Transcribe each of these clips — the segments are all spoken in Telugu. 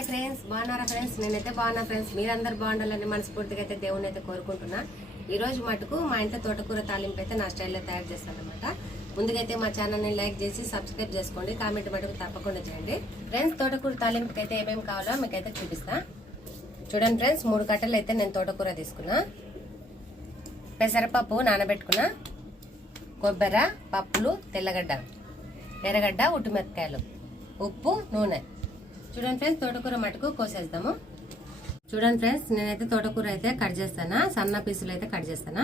హాయ్ ఫ్రెండ్స్, బాగున్నారా ఫ్రెండ్స్? నేనైతే బాగున్నా ఫ్రెండ్స్. మీరందరూ బాగుండాలని మనస్ఫూర్తిగా అయితే దేవుని అయితే కోరుకుంటున్నా. ఈ రోజు మటుకు మా ఇంట్లో తోటకూర తాలింపు అయితే నా స్టైల్లో తయారు చేస్తాను అనమాట. ముందుకైతే మా ఛానల్ని లైక్ చేసి సబ్స్క్రైబ్ చేసుకోండి, కామెంట్ మటుకు తప్పకుండా చేయండి ఫ్రెండ్స్. తోటకూర తాలింపుకి అయితే ఏమేమి కావాలో మీకైతే చూపిస్తా. చూడండి ఫ్రెండ్స్, 3 కట్టలు అయితే నేను తోటకూర తీసుకున్నా. పెసరపప్పు నానబెట్టుకున్నా, కొబ్బరి, పప్పులు, తెల్లగడ్డ, ఎర్రగడ్డ, ఉట్టుమిరపకాయలు, ఉప్పు, నూనె. చూడండి ఫ్రెండ్స్, తోటకూర మటుకు కోసేద్దాము. చూడండి ఫ్రెండ్స్, నేనైతే తోటకూర అయితే కట్ చేస్తానా, సన్న పీసులు అయితే కట్ చేస్తానా.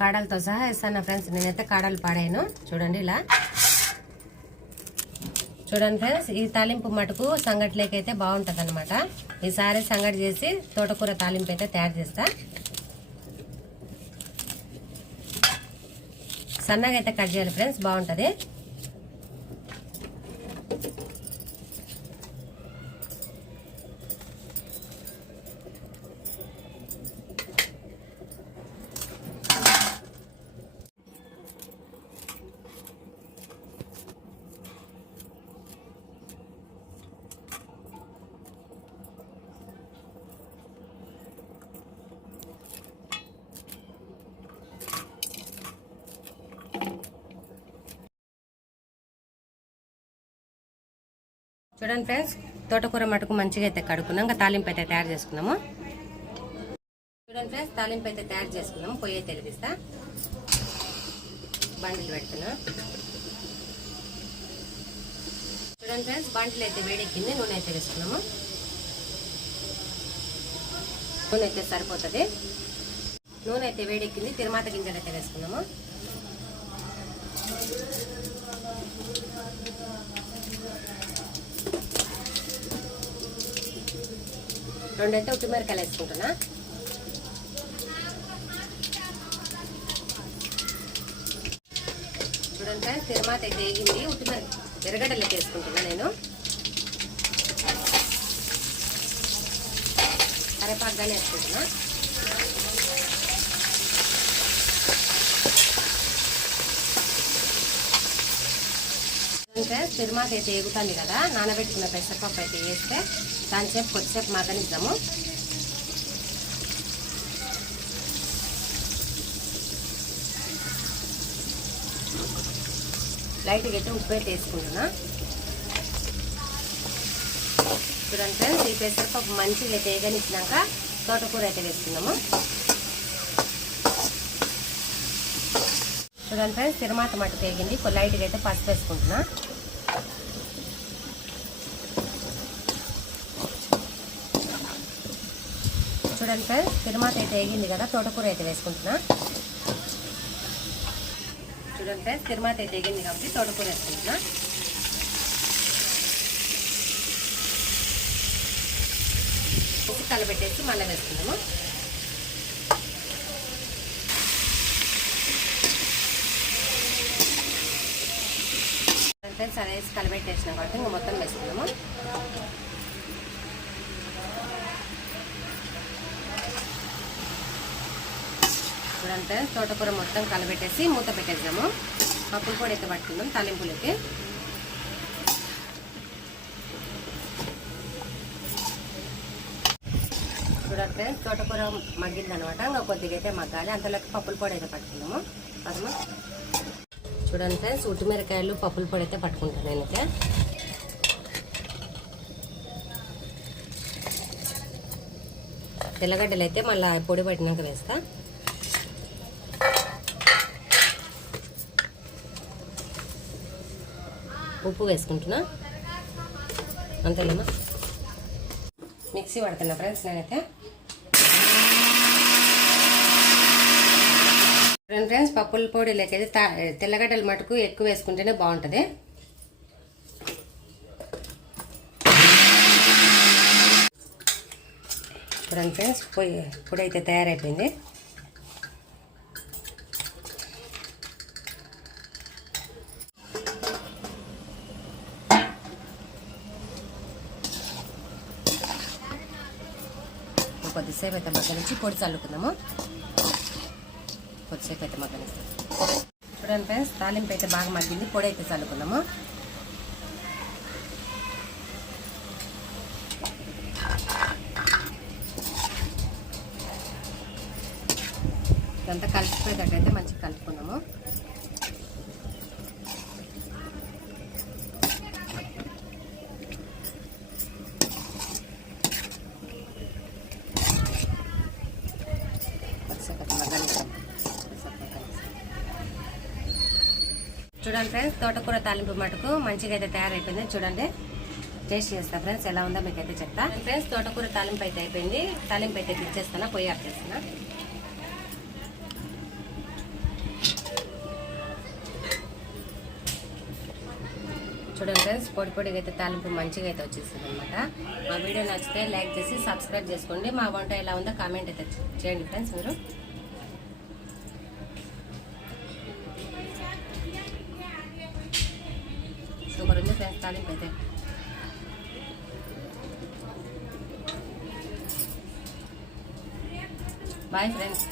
కాడలతో సహా వేస్తాను ఫ్రెండ్స్. నేనైతే కాడలు పాడాను. చూడండి ఇలా. చూడండి ఫ్రెండ్స్, ఈ తాలింపు మటుకు సంగట్లేకి అయితే బాగుంటుంది అనమాట. ఈసారి సంగటి చేసి తోటకూర తాలింపు అయితే తయారు చేస్తా. సన్నగా అయితే కట్ చేయాలి ఫ్రెండ్స్, బాగుంటుంది. చూడండి ఫ్రెండ్స్, తోటకూర మటుకు మంచిగా అయితే కడుక్కున్నాం. ఇంకా తాలింపు అయితే తయారు చేసుకున్నాము. చూడండి ఫ్రెండ్స్, తాలింపు అయితే తయారు చేసుకున్నాము. పొయ్యి అయితే వెలిగిస్తా, బండిలు పెడుతున్నా. చూడండి ఫ్రెండ్స్, బండిలు అయితే వేడెక్కింది. నూనె అయితే వేసుకున్నాము. నూనె అయితే సరిపోతుంది. నూనె అయితే వేడెక్కింది. తిరుమాత గింజలు అయితే వేసుకున్నాము. రెండైతే ఉట్టుమిరకాయలు వేసుకుంటున్నా. చూడండి ఫ్రెండ్స్, తిరుమాత అయితే వేగింది. ఎర్రగడ్డలు అయితే వేసుకుంటున్నా నేను. కరేపాకుగానే వేసుకుంటున్నా. ఫ్రెండ్స్, తిరుమాత అయితే ఎగుతుంది కదా, నానబెట్టుకున్న పెసరపప్పు అయితే వేస్తే దానిసేపు కొద్దిసేపు మగ్గనిద్దాము. లైట్గా అయితే ఉప్పు అయితే వేసుకుంటున్నా. చూడండి ఫ్రెండ్స్, ఈ పెసరపప్పు మంచిగా అయితే వేగనిచ్చినాక తోటకూర అయితే వేసుకున్నాము. చూడండి ఫ్రెండ్స్, తిరుమాత మట్టు వేగింది. లైట్గా అయితే పసుపు వేసుకుంటున్నా. చూడండి ఫ్రెండ్స్, తిరుమాత అయితే వేగింది కదా, తోటకూర అయితే వేసుకుంటున్నా. చూడండి ఫ్రెండ్స్, తిరుమాత అయితే వేగింది కాబట్టి తోటకూర వేసుకుంటున్నా. కలబెట్టేసి మళ్ళీ వేసుకున్నాము. ఫ్రెండ్స్, అలా వేసి కలబెట్టేసినాం కాబట్టి ఇంకా మొత్తం వేసుకున్నాము. చూడండి ఫ్రెండ్స్, తోటకూర మొత్తం కలబెట్టేసి మూత పెట్టేద్దాము. పప్పుల పొడి అయితే పట్టుకుందాం తాలింపులకి. చూడండి ఫ్రెండ్స్, తోటకూర మగ్గింది అనమాట. ఇంకా కొద్దిగా అయితే మగ్గాలి. అంతలోకి పప్పుల పొడి అయితే పట్టుకుందాము. అదమ్మా. చూడండి ఫ్రెండ్స్, ఉట్టుమిరకాయలు పప్పుల పొడి అయితే పట్టుకుంటాను నేనైతే. తెల్లగడ్డలు అయితే మళ్ళీ పొడి పట్టినాక వేస్తా. ఉప్పు వేసుకుంటున్నా. అంతేలేమా. మిక్సీ పడుతున్నా ఫ్రెండ్స్ నేనైతే. ఫ్రెండ్స్, పప్పుల పొడి లేకైతే తెల్లగడ్డలు మటుకు ఎక్కువ వేసుకుంటేనే బాగుంటుంది. చూడండి ఫ్రెండ్స్, పొడి అయితే తయారైపోయింది. కొద్దిసేపు అయితే మగ్గనించి పొడి చల్లుకుందాము. కొద్దిసేపు అయితే మగ్గనిస్తాం. చూడండి ఫ్రెండ్స్, తాలింపు అయితే బాగా మగ్గింది. పొడి అయితే చల్లుకున్నాము. ఇదంతా కలిసిపోయేటట్టయితే మంచిగా కలుపుకున్నాము. చూడండి ఫ్రెండ్స్, తోటకూర తాలింపు మటుకు మంచిగా అయితే తయారైపోయింది. చూడండి, టేస్ట్ చేస్తా ఫ్రెండ్స్, ఎలా ఉందో మీకైతే చెప్తా. ఫ్రెండ్స్, తోటకూర తాలింపు అయితే అయిపోయింది. తాలింపు అయితే ఇచ్చేస్తాను, పొయ్యి ఆఫ్ చేస్తున్నా. చూడండి ఫ్రెండ్స్, పొడిగా అయితే తాలింపు మంచిగా అయితే వచ్చేసింది అనమాట. మా వీడియో నచ్చితే లైక్ చేసి సబ్స్క్రైబ్ చేసుకోండి. మా వంట ఎలా ఉందో కామెంట్ అయితే చేయండి ఫ్రెండ్స్. మీరు సూపర్ ఉంది ఫ్రెండ్స్ తాలింపు అయితే. Boy friends.